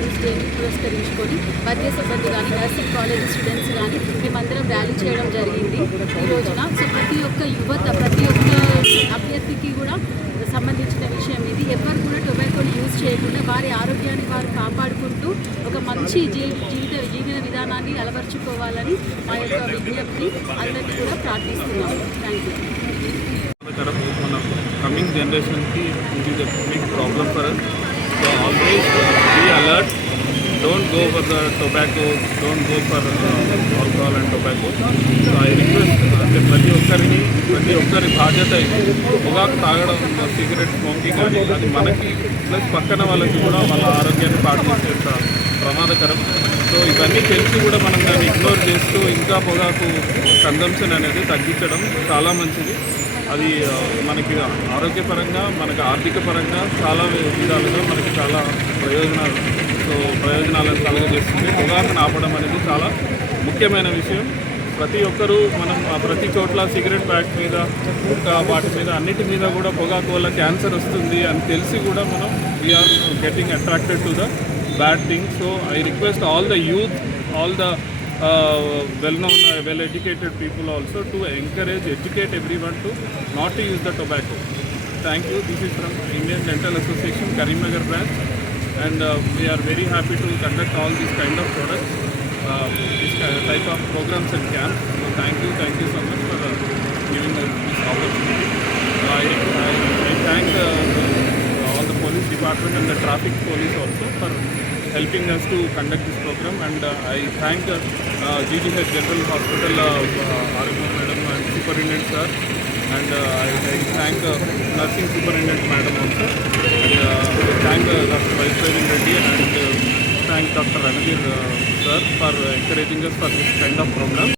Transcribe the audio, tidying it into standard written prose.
యూజ్ డేని పురస్కరించుకొని వైద్య సిబ్బంది కానీ నర్సింగ్ కాలేజ్ స్టూడెంట్స్ కానీ మేమందరం ర్యాలీ చేయడం జరిగింది ఈ రోజున. సో ప్రతి ఒక్క యువత, ప్రతి ఒక్క అభ్యర్థికి కూడా సంబంధించిన విషయం ఇది. ఎవరు కూడా టొబాకోని యూజ్ చేయకుండా వారి ఆరోగ్యాన్ని వారు కాపాడుకుంటూ ఒక మంచి జీవన విధానాన్ని అలవర్చుకోవాలని మా యొక్క విజ్ఞప్తి. అందరినీ కూడా ప్రార్థిస్తున్నాము. Thank you. మన కమింగ్ జనరేషన్కి it is a big problem for us. So always be alert. Don't go for the tobacco, don't go for alcohol and tobacco. So I request, అంటే ప్రతి ఒక్కరి బాధ్యత ఇది. పొగాకు తాగడం, సిగరెట్ స్మోకింగ్ కానీ అది మనకి ప్లస్ పక్కన వాళ్ళకి కూడా వాళ్ళ ఆరోగ్యాన్ని పాడు చేసేంత ప్రమాదకరం. సో ఇవన్నీ తెలిసి కూడా మనం దాన్ని ఇగ్నోర్ చేస్తూ ఇంకా పొగాకు కన్జంప్షన్ అనేది తగ్గించడం చాలా మంచిది. అది మనకి ఆరోగ్యపరంగా, మనకి ఆర్థిక పరంగా చాలా విధాలుగా మనకి చాలా ప్రయోజనాలను కలుగజేస్తుంది. పొగాకును ఆపడం అనేది చాలా ముఖ్యమైన విషయం. ప్రతి ఒక్కరూ మనం ప్రతి చోట్ల సిగరెట్ ప్యాక్ మీద, వాటి మీద అన్నిటి మీద కూడా పొగాకు వల్ల క్యాన్సర్ వస్తుంది అని తెలిసి కూడా మనం we are getting attracted to the bad thing. So I request all the youth, all the well-known, well-educated people also to educate everyone to not to use the tobacco. Thank you. This is from Indian Dental Association, Karimnagar branch, and we are very happy to conduct all these kind of products, this type of programs and camps. So thank you so much for giving us this opportunity. I thank all the police department and the traffic police also for helping us to conduct this program, and I thank GGH General Hospital Arugam Madam and Superintendent Sir, and I thank Nursing Superintendent Madam also, and I thank Dr. Vice President Reddy and thank Dr. Ranveer Sir for encouraging us for this kind of program.